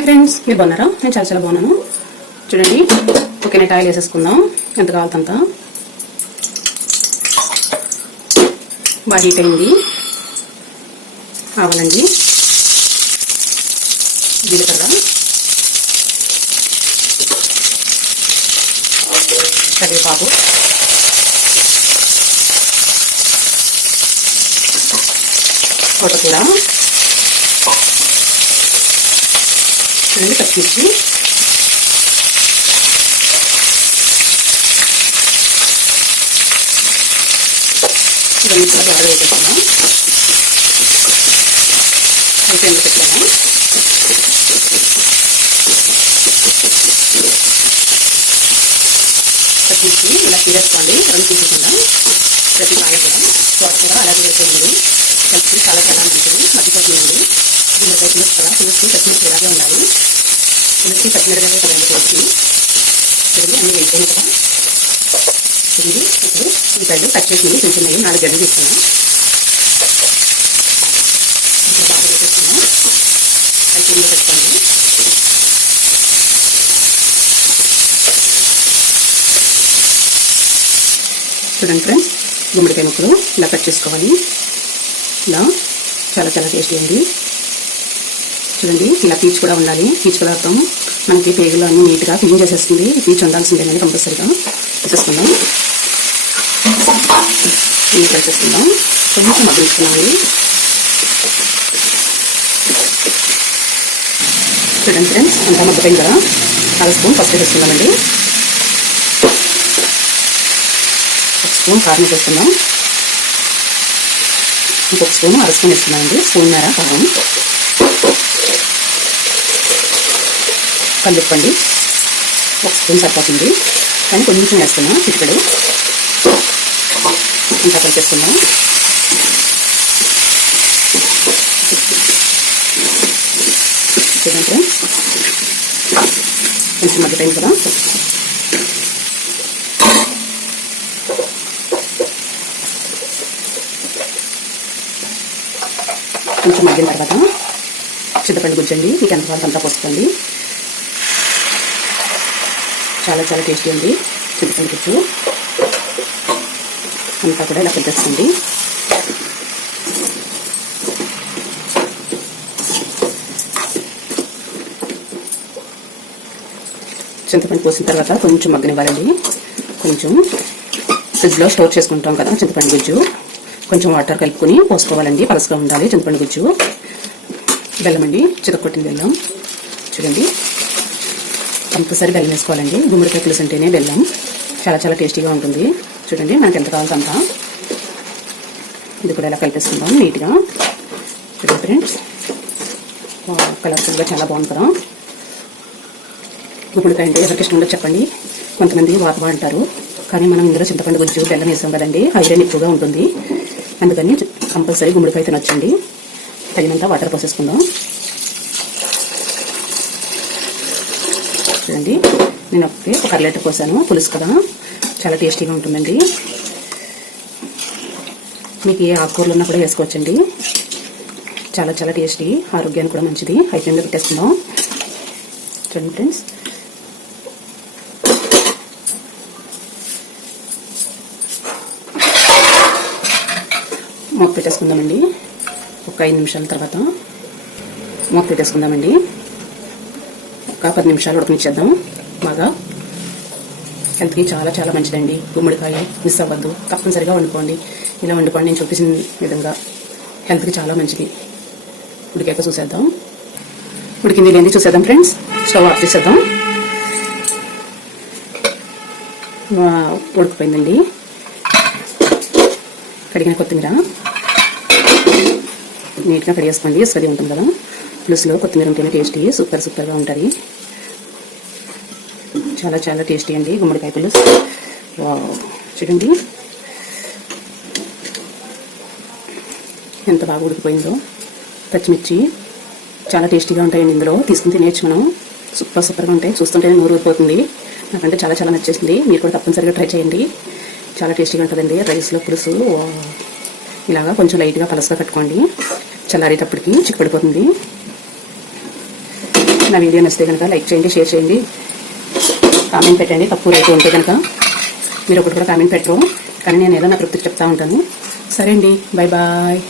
Hi friends, మీరు బాగున్నారా? నేను చాలా చాలా బాగున్నాను. చూడండి, కోకోనట్ ఆయిల్ వేసేసుకుందాం. ఎంత కావాలంత బాగా హీట్ అయింది. ఆవాలండి, జీలకర్ర, కరివేపాకు, తోటకూర, చూడండి పచ్చిమిర్చి, ఇవన్నీ కూడా బాగా వేసేసుకున్నాం. అయితే ఎందుకు పెట్టాము. పచ్చిమిర్చి ఇలా తీరేసుకోండి, రెండు తీసేసుకుందాం. ప్రతి మాయకుండా తోట కూడా అలాగే వేసేయండి. పచ్చిమిర్చి చాలా చాలా మంచిది, మగ్గిపోతుందండి. గుమ్మడికాయ పులుసు కదా, పులుసు పచ్చిమిర్చి ఇలాగే ఉండాలి. పులుసు పచ్చిమిరకాయ కదండి పులుసు. చూడండి అన్నీ వేసుకొని కదా. చూడండి ఇప్పుడు ఈ సైడ్ కట్ చేసి చిన్న చిన్నవి 4 గడ్డలు తీసుకున్నాం. బాగా వేసేసుకున్నాం. పచ్చిమిరకాయ పెట్టుకోండి. చూడండి ఫ్రెండ్స్, గుమ్మడికాయ ముక్కలు ఇలా కట్ చేసుకోవాలి. ఇలా చాలా చాలా టేస్టీ అండి. చూడండి, ఇలా పీచ్ కూడా ఉండాలి. పీచ్ కలర్తో మనకి పేగులు అన్నీ నీట్గా క్లీన్ చేసేస్తుంది. పీచ్ ఉండాల్సిందేనండి, కంపల్సరీగా వేసేసుకుందాం. నీట్ వేసేసుకుందాం. కొంచెం మగ్గించుకున్నామండి. చూడండి ఫ్రెండ్స్, అంతా మగ్గిపోయింది కదా. 1 స్పూన్ పసుపు వేసుకుందామండి. 1 స్పూన్ కారం వేసుకుందాం. ఇంకొక స్పూన్ 1/2 స్పూన్ వేసుకున్నామండి. స్పూన్నర కారం. కలుపుకోండి. 1 స్పూన్ సరిపోతుంది, కానీ కొంచెం వేస్తున్నాం. చిటికెడు ఇంకా కలిపేసుకుందాం. చూడండి ఫ్రెండ్స్, కొంచెం మగ్గిపోయింది కదా. కొంచెం మగ్గిన తర్వాత చింతపండు గుజ్జండి, మీకు ఎంత కావాలంత పోసుకోండి. చాలా చాలా టేస్టీ అండి చింతపండు గుజ్జు. అంతా కూడా ఇలా పెట్టేసుకోండి. చింతపండు పోసిన తర్వాత కొంచెం మగ్గనివ్వాలండి. కొంచెం ఫ్రిడ్జ్లో స్టోర్ చేసుకుంటాం కదా చింతపండు గుజ్జు. కొంచెం వాటర్ కలుపుకొని పోసుకోవాలండి. పలసగా ఉండాలి చింతపండు గుజ్జు. బెల్లం అండి, చితక్కొట్టిన బెల్లం. చూడండి, కంపల్సరీ బెల్లం వేసుకోవాలండి. గుమ్మడికాయ పులుసు అంటేనే బెల్లం. చాలా చాలా టేస్టీగా ఉంటుంది. చూడండి, మనకి ఎంత కావాలో అంత. ఇది కూడా ఇలా కలిపేసుకుందాం నీట్గా. చూడండి ఫ్రెండ్స్, కలర్ఫుల్గా చాలా బాగుంది కదా. గుమ్మడికాయ అంటే ఎవరికి ఇష్టం ఉండదు చెప్పండి. కొంతమంది వాతవా అంటారు, కానీ మనం ఇందులో చింతపండు గుజ్జు బెల్లం వేసాం కదండి, ఐరన్ ఎక్కువగా ఉంటుంది. అందుకని కంపల్సరీ గుమ్మడికాయ తినొచ్చండి. తగినంత వాటర్ పోసేసుకుందాం. చూడండి, నేను ఒక 1/2 లీటర్ పోసాను. పులుసు కదా, చాలా టేస్టీగా ఉంటుందండి. మీకు ఏ ఆకుకూరలు ఉన్నా కూడా వేసుకోవచ్చండి. చాలా చాలా టేస్టీ, ఆరోగ్యానికి కూడా మంచిది. హైఫ్లేమ్లో పెట్టేసుకుందాం. చూడండి ఫ్రెండ్స్, మూత పెట్టేసుకుందామండి. ఒక 5 నిమిషాల తర్వాత మూత పెట్టేసుకుందామండి. ఒక 10 నిమిషాలు ఉడకనిచ్చేద్దాం. బాగా హెల్త్కి చాలా చాలా మంచిదండి గుమ్మడికాయ. మిస్ అవ్వద్దు, తప్పనిసరిగా వండుకోండి. ఇలా వండుకోండి, నేను చూపించిన విధంగా. హెల్త్కి చాలా మంచిది. ఉడికాక చూసేద్దాం. ఉడికింది లేని చూసేద్దాం ఫ్రెండ్స్. స్టవ్ ఆఫ్ చేసేద్దాం. ఉడికిపోయిందండి. కడిగిన కొత్తిమీర నీట్గా కడిగేసుకోండి. ఇసుకది ఉంటుంది కదా, పులుసులో కొత్తిమీర ఉంటేనే టేస్టీ. సూపర్గా ఉంటుంది. చాలా చాలా టేస్టీ అండి గుమ్మడికాయ పులుసు. చూడండి ఎంత బాగా ఉడికిపోయిందో. పచ్చిమిర్చి చాలా టేస్టీగా ఉంటాయండి ఇందులో. తీసుకుని తినేయచ్చు మనం. సూపర్గా ఉంటాయి. చూస్తుంటేనే నోరు ఊరిపోతుంది. నాకంటే చాలా చాలా నచ్చేసింది. మీరు కూడా తప్పనిసరిగా ట్రై చేయండి. చాలా టేస్టీగా ఉంటుందండి. రైస్లో పులుసు ఇలాగా కొంచెం లైట్గా పలసగా కట్టుకోండి. చల్లారేటప్పటికి చిక్కడిపోతుంది. నా వీడియో నచ్చితే కనుక లైక్ చేయండి, షేర్ చేయండి, కామెంట్ పెట్టండి. తక్కువ రేటు ఉంటే కనుక మీరు ఒకటి కూడా కామెంట్ పెట్టరు, కానీ నేను ఏదో నా తృప్తికి చెప్తా ఉంటాను. సరే అండి, బాయ్ బాయ్.